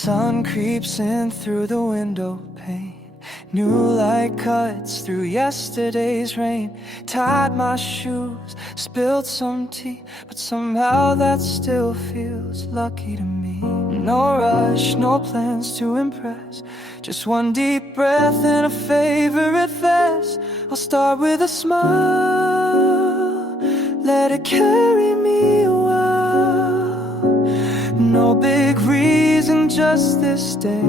sun creeps in through the window pane. New light cuts through yesterday's rain. Tied my shoes, spilled some tea, but somehow that still feels lucky to me. No rush, no plans to impress, just one deep breath and a favorite verse. I'll start with a smile, let it carry me a while. No big reason, just this day,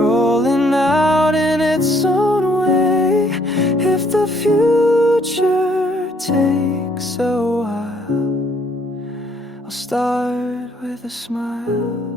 rolling out in its own way. If the future takes a while, I'll start with a smile.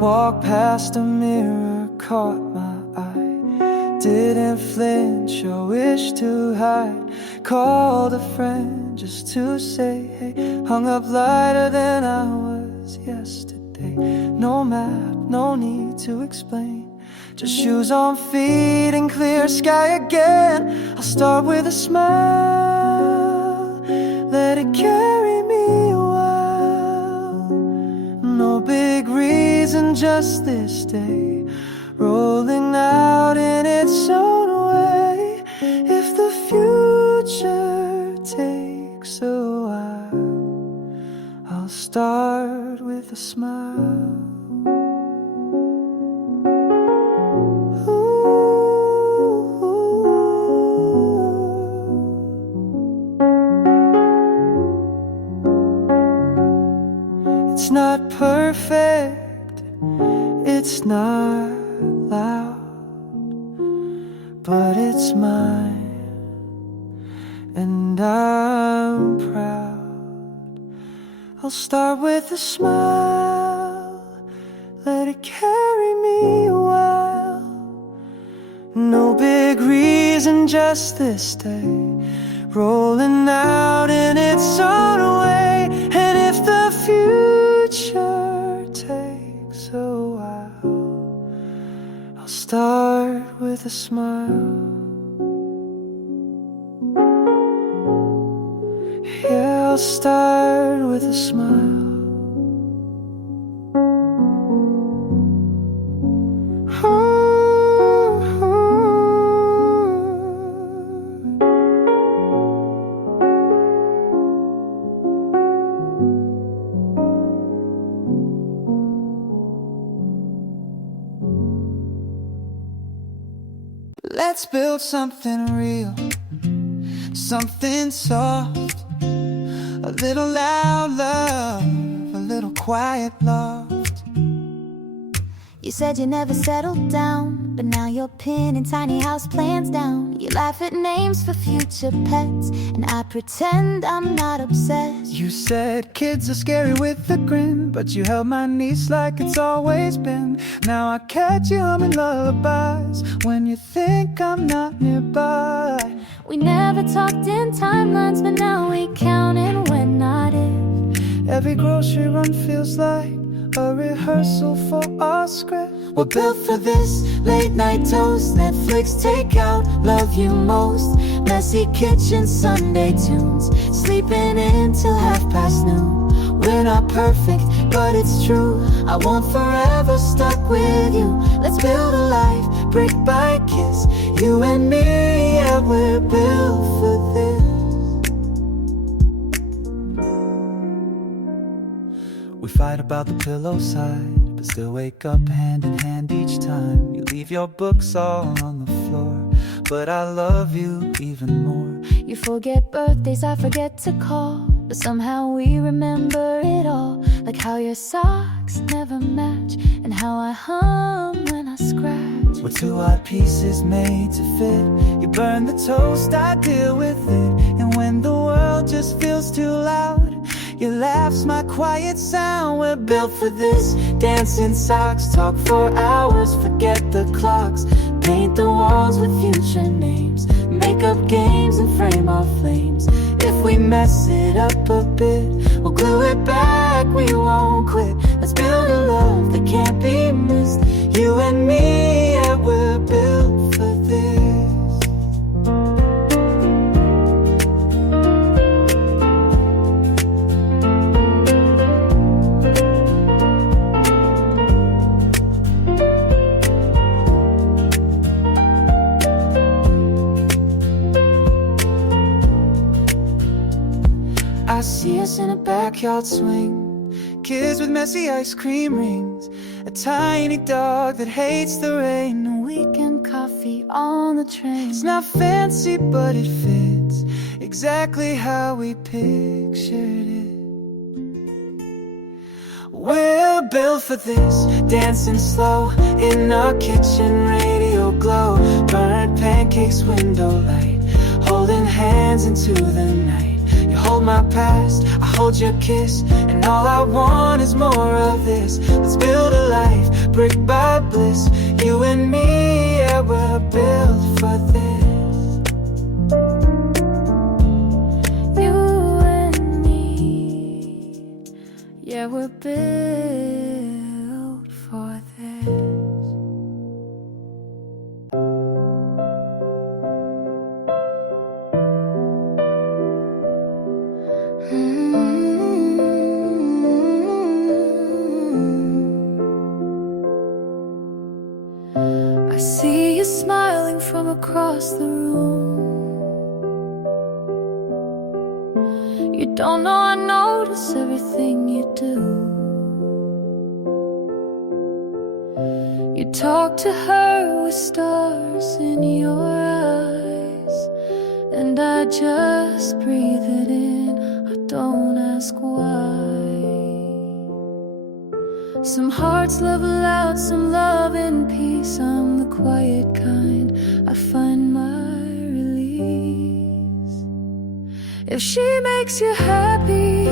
Walked past a mirror, caught my eye. Didn't flinch or wish to hide. Called a friend just to say hey. Hung up lighter than I was yesterday. No map, no need to explain. Just shoes on feet and clear sky again. I'll start with a smile, let it carry me a while. No big reason, just this day, rolling out in its own way. If the future takes a while, I'll start with a smile. It's not perfect, it's not loud, but it's mine, and I'm proud. I'll start with a smile, let it carry me a while. No big reason, just this day, rolling out in its own way. And if the future takes a while, I'll start with a smile. Yeah, I'll start with a smile. Let's build something real, something soft. A little loud love, a little quiet loft. You said you never settled down, but now you're pinning tiny house plans down. You laugh at names for future pets, and I pretend I'm not obsessed. You said kids are scary with a grin, but you held my niece like it's always been. Now I catch you humming lullabies when you think I'm not nearby. We never talked in timelines, but now we counting when, not if. Every grocery run feels like a rehearsal for our script. We're built for this, late night toast, Netflix takeout, love you most. Messy kitchen, Sunday tunes, sleeping in till noon. We're not perfect, but it's true, I want forever stuck with you. Let's build a life, brick by kiss, you and me, yeah, we're built for this. We fight about the pillow side, but still wake up hand in hand each time. You leave your books all on the floor, but I love you even more. You forget birthdays, I forget to call, but somehow we remember it all. Like how your socks never match, and how I hum when I scratch. We're two odd pieces made to fit. You burn the toast, I deal with it. And when the world just feels too loud, your laugh's my quiet sound. We're built for this, dance in socks, talk for hours, forget the clocks. Paint the walls with future names, make up games and frame our flames. If we mess it up a bit, we'll glue it back, we won't quit. Let's build a love that can't be missed, you and me, yeah, see us in a backyard swing, kids with messy ice cream rings, a tiny dog that hates the rain, and weekend coffee on the train. It's not fancy, but it fits exactly how we pictured it. We're built for this, dancing slow in our kitchen, radio glow, burnt pancakes, window light, holding hands into the night. You hold my past, I hold your kiss, and all I want is more of this. Let's build a life, brick by bliss, you and me, yeah, we're built for this. You and me, yeah, we're built for this. I see you smiling from across the room. You don't know I notice everything you do. You talk to her with stars in your eyes, and I just breathe it in, I don't ask why. Some hearts love aloud, some love in peace. I'm the quiet kind, I find my release. If she makes you happy,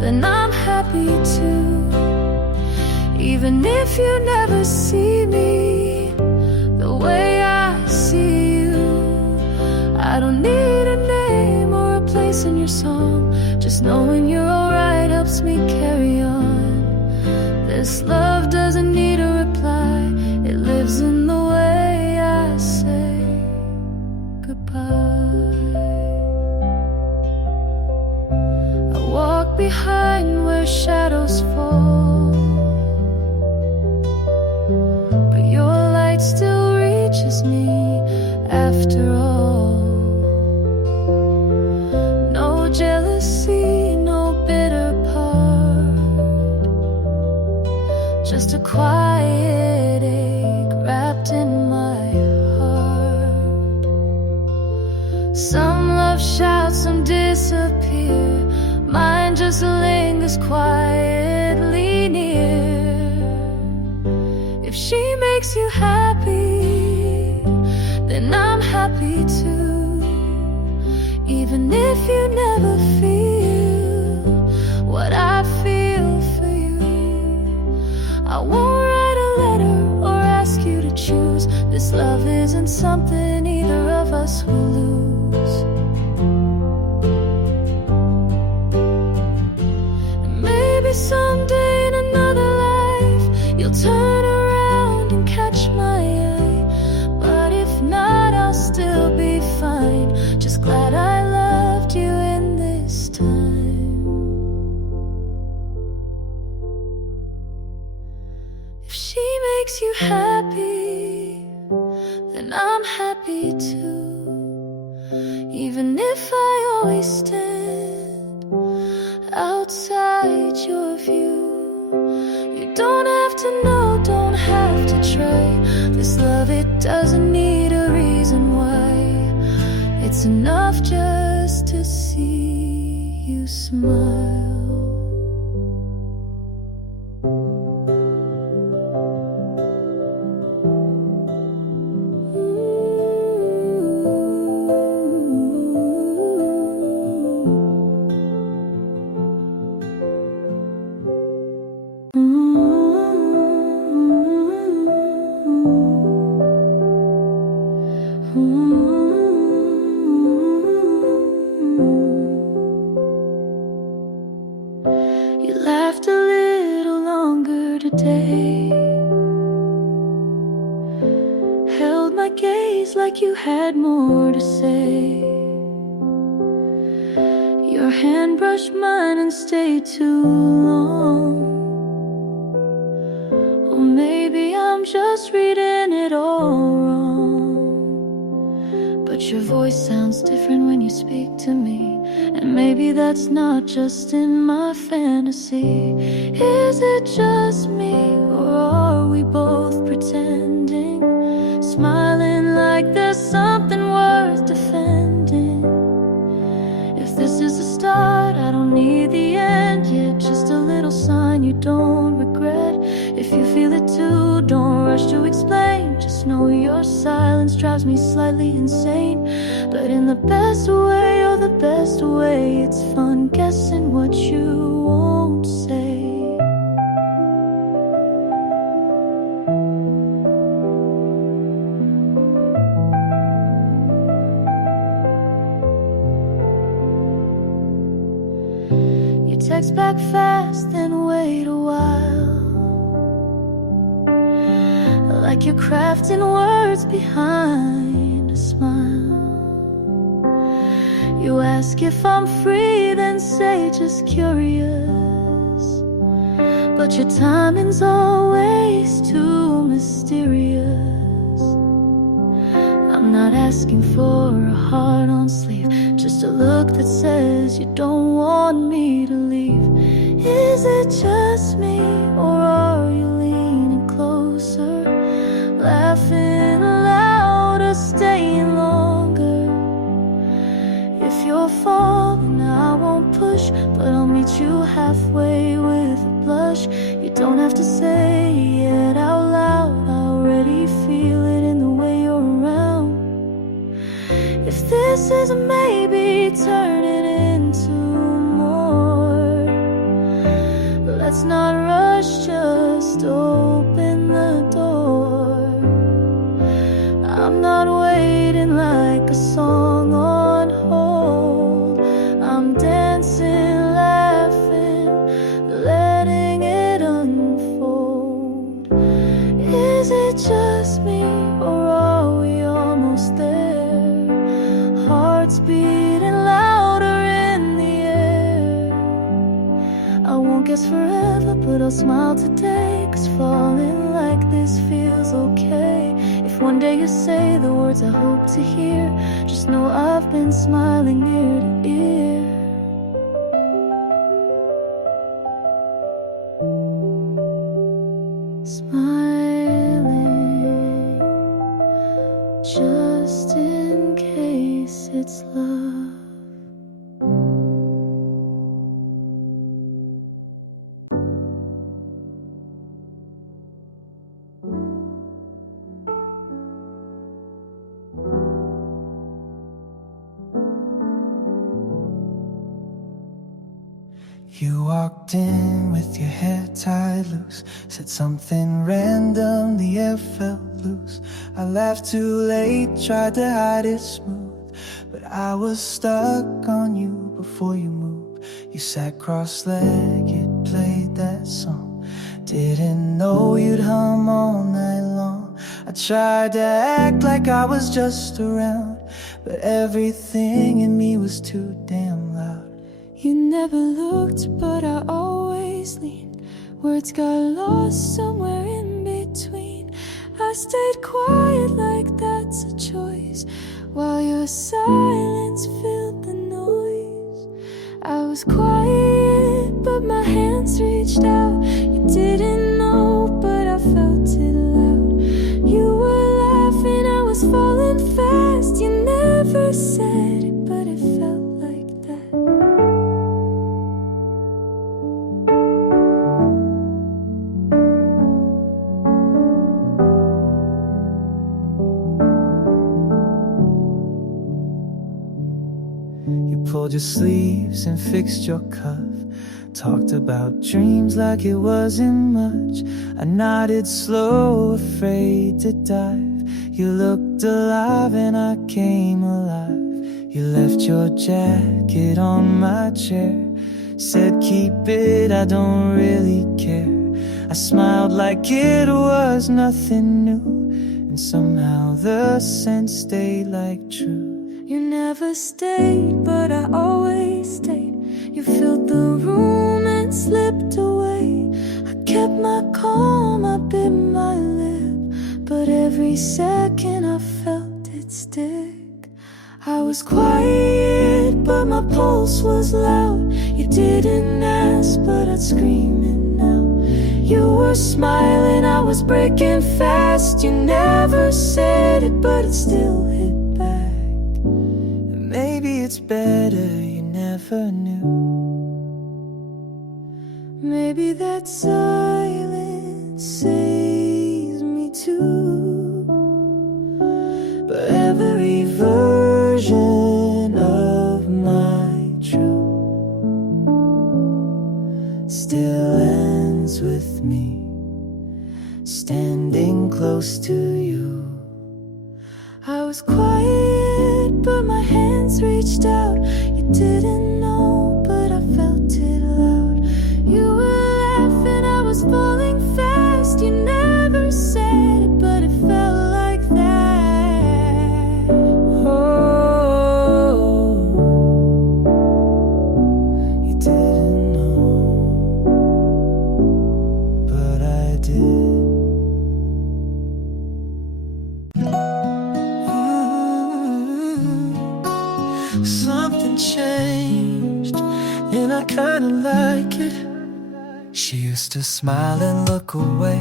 then I'm happy too. Even if you never see me the way I see you, I don't need a name or a place in your song. Just knowing you're alright helps me carry on. This love doesn't need a reply, it lives in the way I say goodbye. I walk behind where shadows fall, but your light still reaches me after all. No jealousy, no bitter part, just a quiet ache wrapped in my heart. Some love shouts, some disappear, mine just lingers quietly near. If she makes you happy, then I'm happy too. Even if you never feel what I feel for you, I won't write a letter or ask you to choose. This love isn't something either of us will lose. And maybe someday in another life you'll turn around and catch my eye, but if not, I'll still be fine. Just glad I loved you in this time. If she makes you happy, then I'm happy too. Even if I always stand outside your view, you don't have to know, don't have to try. This love, it doesn't need a reason why. It's enough just to see you smile. You laughed a little longer today, held my gaze like you had more to say. Your hand brushed mine and stayed too long. Or maybe I'm just reading it all wrong, but your voice sounds different when you speak to me, And maybe that's not just in my fantasy. Is it just me, or are we both pretending? Smiling like there's something worth defending. If this is the start, I don't need the end yet. Just a little sign you don't regret. If you feel it too, don't rush to explain. Just know your silence drives me slightly insane. But in the best way, or the best way, it's fun guessing what you won't say. You text back fast, then wait a while, like you're crafting words behind a smile. You ask if I'm free, then say just curious. But your timing's always too mysterious. I'm not asking for a heart on sleeve, just a look that says you don't want me to leave. Is it just me, or are you leaning closer, laughing louder, staying longer? If you're falling, I won't push, but I'll meet you halfway with a blush. You don't have to say it out loud, I already feel it in the way you're around. If this is a maybe, turn it into more. Let's not rush, just open the door. I'm not waiting like a song on hold. I'm dancing, laughing, letting it unfold. Is it just me, or are we almost there? Hearts beating louder in the air. I won't guess forever, but I'll smile today, 'cause falling like this feels okay. If one day you say the words I hope to hear, just know I've been smiling ear to ear. Smiling, just in case it's love. You walked in with your hair tied loose, said something random, the air felt loose. I laughed too late, tried to hide it smooth, but I was stuck on you before you moved. You sat cross-legged, played that song, didn't know you'd hum all night long. I tried to act like I was just around, but everything in me was too damn loud. You never looked, but I always leaned. Words got lost somewhere in between. I stayed quiet like that's a choice, while your silence filled the noise. I was quiet, but my hands reached out. You didn't know, but I felt it loud. You were laughing, I was falling fast. You never said it, but it felt like that. Pulled your sleeves and fixed your cuff, talked about dreams like it wasn't much. I nodded slow, afraid to dive. You looked alive and I came alive. You left your jacket on my chair, said keep it, I don't really care. I smiled like it was nothing new, and somehow the scent stayed like true. You never stayed, but I always stayed. You filled the room and slipped away. I kept my calm, I bit my lip, but every second I felt it stick. I was quiet, quiet, but my pulse was loud. You didn't ask, but I'd scream it now. You were smiling, I was breaking fast. You never said it, but it still hit back. Maybe it's better you never knew. Maybe that silence saves me too. But every version of my truth still ends with me standing close to you. I was quiet, but my hands reached out. You didn't know, but I felt it loud. You were laughing, I was falling fast. You never said it, but it felt like that. Oh, you didn't know, but I did. Something changed, and I kinda like it. She used to smile and look away.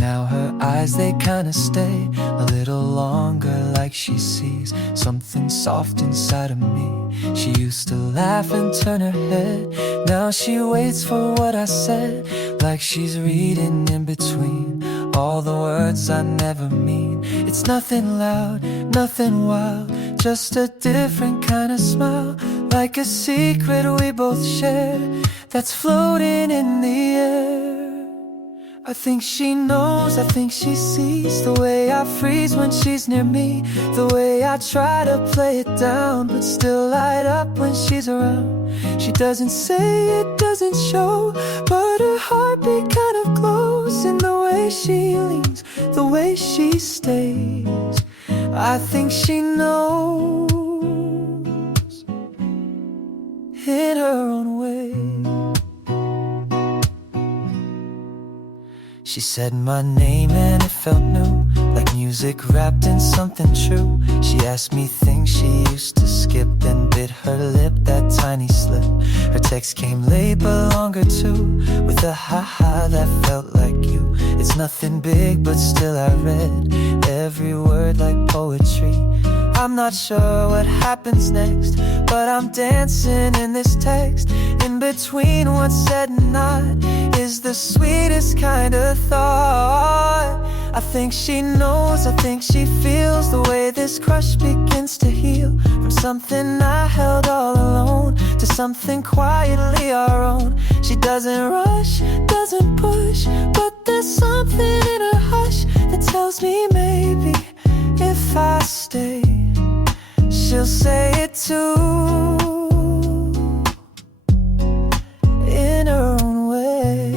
Now her eyes, they kinda stay a little longer, like she sees something soft inside of me. She used to laugh and turn her head. Now she waits for what I said, like she's reading in between all the words I never mean. It's nothing loud, nothing wild, just a different kind of smile, like a secret we both share that's floating in the air. I think she knows, I think she sees the way I freeze when she's near me, the way I try to play it down but still light up when she's around. She doesn't say, it doesn't show, but her heartbeat kind of glows in the way she leans, the way she stays. I think she knows in her own way. She said my name and it felt new, like music wrapped in something true. She asked me things she used to skip, then bit her lip, that tiny slip. Her text came late but longer too, with a ha-ha that felt like you. It's nothing big but still I read every word like poetry. I'm not sure what happens next, but I'm dancing in this text. In between what's said and not is the sweetest kind of thought. I think she knows, I think she feels the way this crush begins to heal. From something I held all alone to something quietly our own. She doesn't rush, doesn't push, but there's something in her hush that tells me maybe if I stay, she'll say it too, in her own way.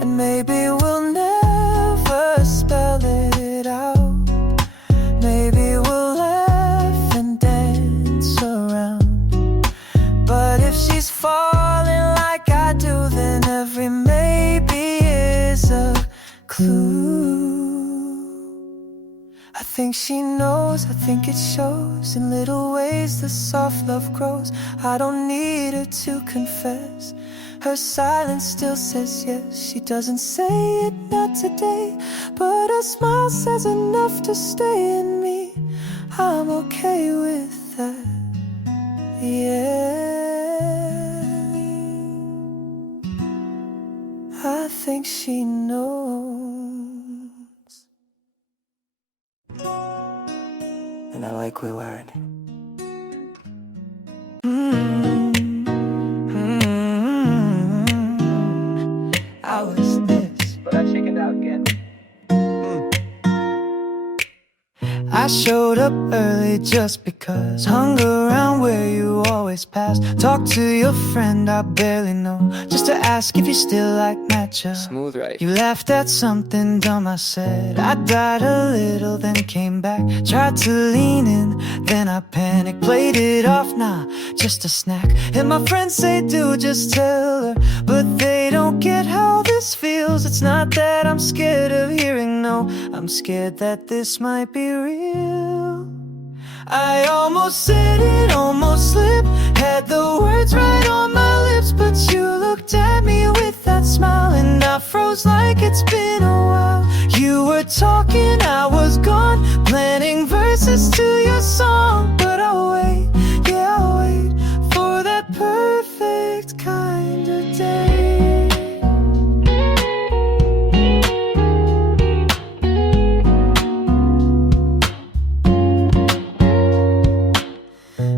And maybe we'll never spell it out. Maybe we'll laugh and dance around. But if she's falling like I do, then every maybe is a clue. I think she knows, I think it shows in little ways the soft love grows. I don't need her to confess, her silence still says yes. She doesn't say it, not today, but her smile says enough to stay in me. I'm okay with that, yeah. I think she knows. And I like we wearing it. How was this? But I chickened out again. I showed up early just because, hung around where you always pass. Talked to your friend I barely know, just to ask if you still like matcha. Smooth, right? You laughed at something dumb I said. I died a little, then came back. Tried to lean in, then I panicked. Played it off, nah, just a snack. And my friends say, dude, just tell her. But they don't get how this feels. It's not that I'm scared of hearing no, I'm scared that this might be real. I almost said it, almost slipped, had the words right on my lips, but you looked at me with that smile, and I froze like it's been a while. You were talking, I was gone, planning verses to your song, but I'll wait, yeah, I'll wait for that perfect kind of day.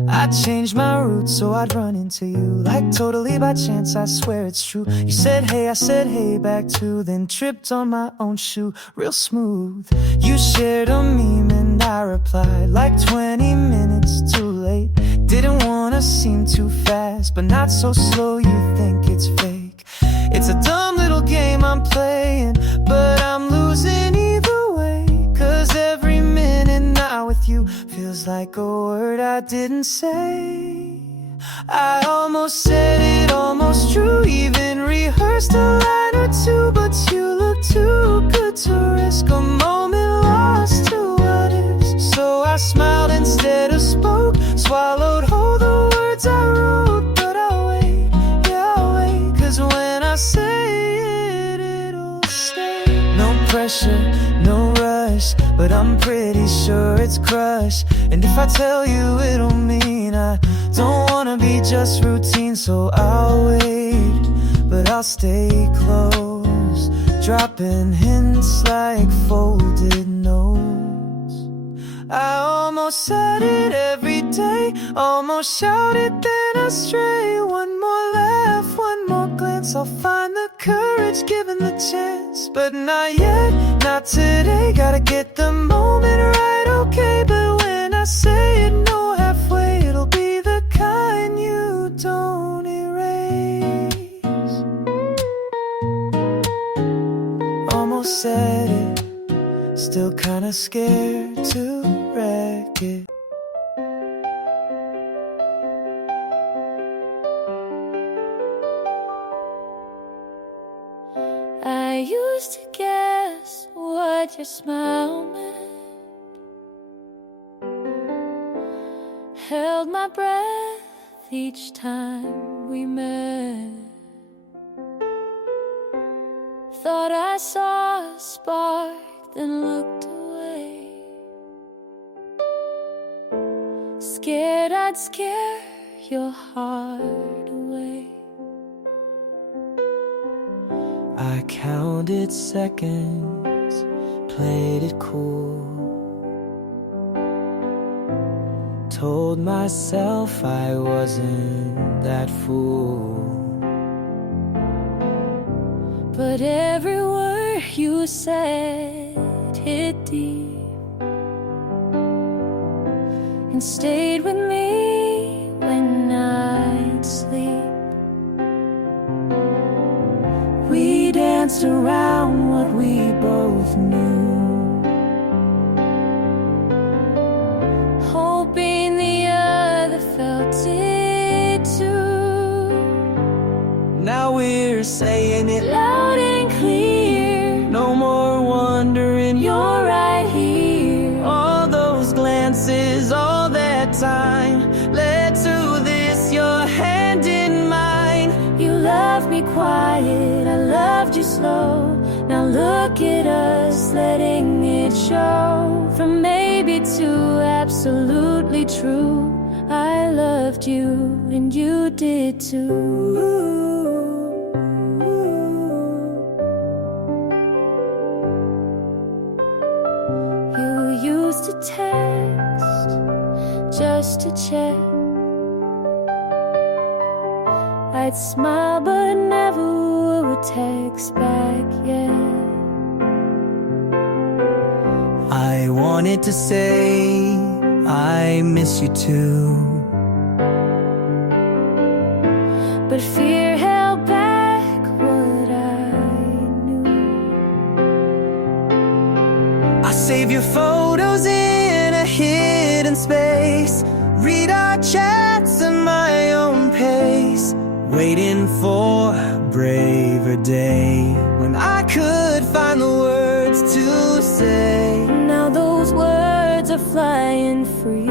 I changed my route so I'd run into you, like totally by chance, I swear it's true. You said hey, I said hey back too, then tripped on my own shoe, real smooth. You shared a meme and I replied, like 20 minutes too late. Didn't wanna seem too fast, but not so slow you think it's fake. It's a dumb little game I'm playing, but I'm losing either way, 'cause every minute not with you feels like a word I didn't say. I almost said it, almost true, even rehearsed a line or two, but you look too good to risk a moment lost to what is. So I smiled instead of spoke, swallowed whole the words I wrote, but I'll wait, yeah, I'll wait, 'cause when I say it, it'll stay. No pressure, no rush, but I'm pretty sure it's crush. And if I tell you, it'll mean I don't wanna be just routine. So I'll wait, but I'll stay close, dropping hints like folded notes. I almost said it every day, almost shouted then I stray. One more laugh, one more glance, I'll find the courage given the chance. But not yet, not today, gotta get the moment right, okay. But when I say it, no halfway, it'll be the kind you don't erase. Almost said it, still kinda scared to wreck it. I used to guess what your smile meant, held my breath each time we met. Thought I saw a spark, then looked away, scared I'd scare your heart away. I counted seconds, played it cool, told myself I wasn't that fool. But every word you said hit deep and stayed with me when I'd sleep. We danced around what we both knew, hoping the other felt it too. Now we're saying it Loud and clear, no more wondering, you're right here. all those glances, all that time led to this, your hand in mine. You loved me quiet, I loved you slow. Now look at us, letting it show. From maybe to absolutely true, I loved you and you did too. You used to text just to check. I'd smile but never would text back yet. I wanted to say I miss you too, but fear held back what I knew. I save your photos in a hidden space, read our chats at my own pace, waiting for a braver day when I could find the words to say. Now those words are flying free.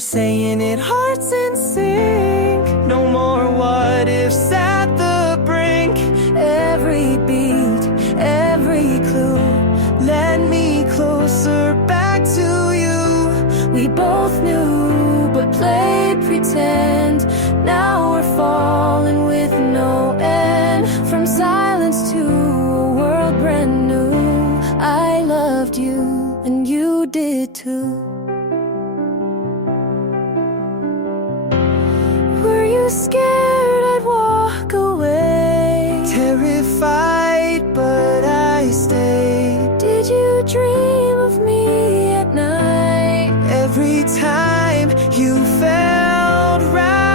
saying it, hearts in sync. No more what ifs at the brink. Every beat, every clue led me closer back to you. We both knew, but played pretend. Now we're falling with no end. From silence to a world brand new. I loved you, and you did too. Were you scared I'd walk away? Terrified, but I stayed. Did you dream of me at night? Every time you felt right.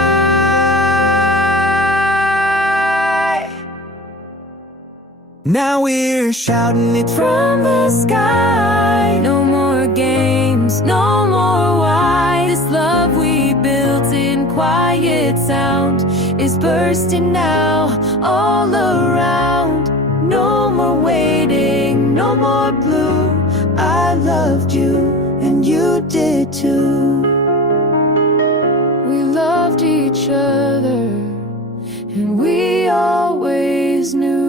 Now we're shouting it From the sky. No more games, no more why. This love we built in quiet sound is bursting now all around. No more waiting, no more blue. I loved you, and you did too. We loved each other, and we always knew.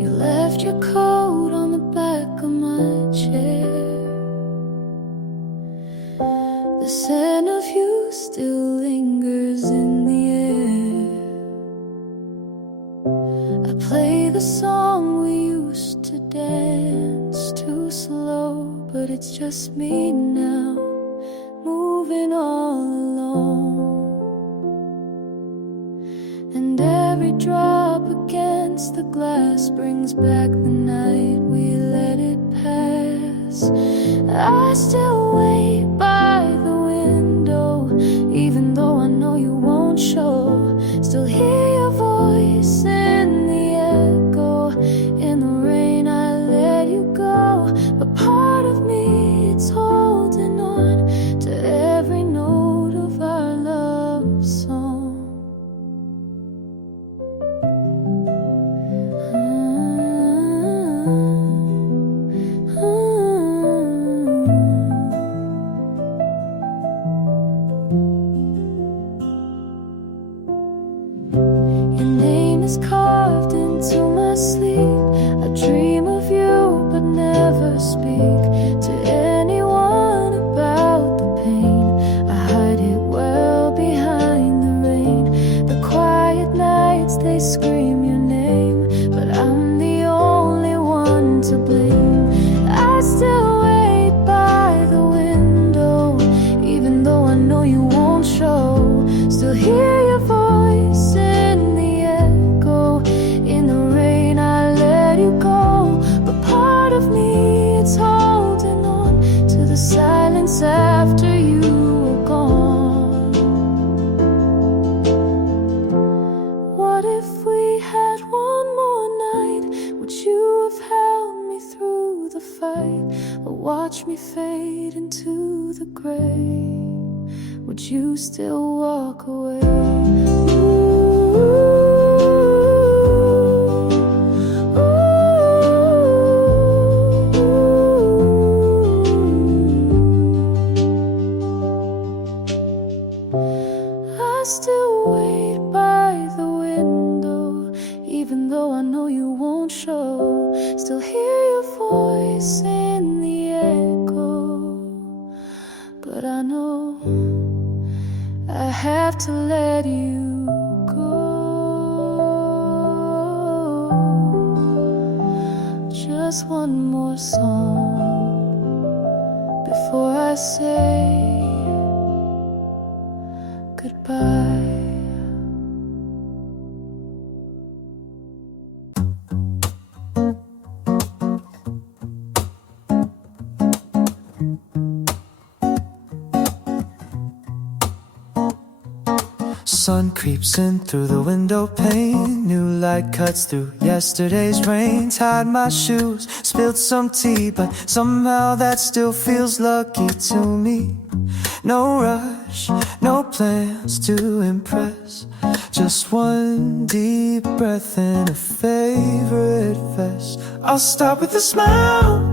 You left your coat on the back of my chair. The scent of you still lingers in the air. I play the song we used to dance too slow, but it's just me now, moving all alone. And every drop against the glass brings back the night we let it pass. I still wait by the window, even though I know you won't show. Still hear your voice in the echo. In the rain I let you go, but part of me, it's holding on to every note of our love song. Your name is carved into my sleep. I dream of you, but never speak to anyone about the pain. I hide it well behind the rain. The quiet nights, they scream your name, but I'm the only one to blame. I still wait by the window, even though I know you won't show. Still hear your voice in the echo. In the rain I let you go, but part of me, it's holding on to the silence after you were gone. What if we had one more night? Would you have held me through the fight, or watch me fade into the gray? Would you still walk away? I still wait by the window, even though I know you won't show. Still hear your voice in the echo, but I know I have to let you go. Just one more song before I say goodbye. sun creeps in through the window pane. New light cuts through yesterday's rain. Tied my shoes, spilled some tea, but somehow that still feels lucky to me. No rush, no plans to impress, just one deep breath in a favorite vest. I'll start with a smile,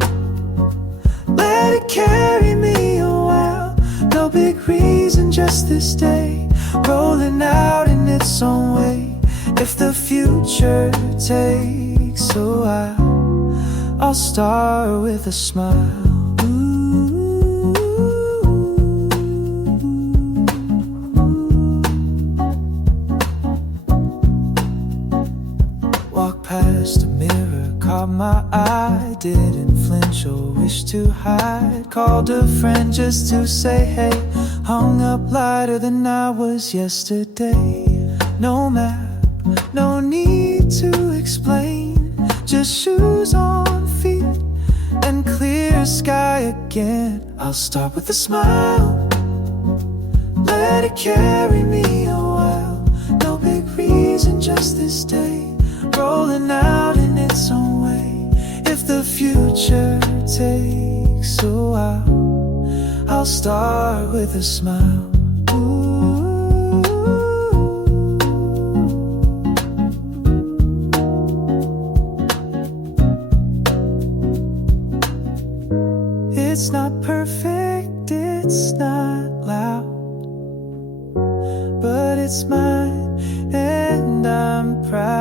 let it carry me a while. No big reason, just this day, rolling out in its own way. If the future takes a while, I'll start with a smile. Walk past a mirror, caught my eye, didn't flinch or wish to hide. Called a friend just to say hey, hung up lighter than I was yesterday. No map, no need to explain, just shoes on feet and clear sky again. I'll start with a smile, let it carry me a while. No big reason, just this day, rolling out in its own way. If the future takes a while, I'll start with a smile. It's not perfect, it's not loud, but it's mine and I'm proud.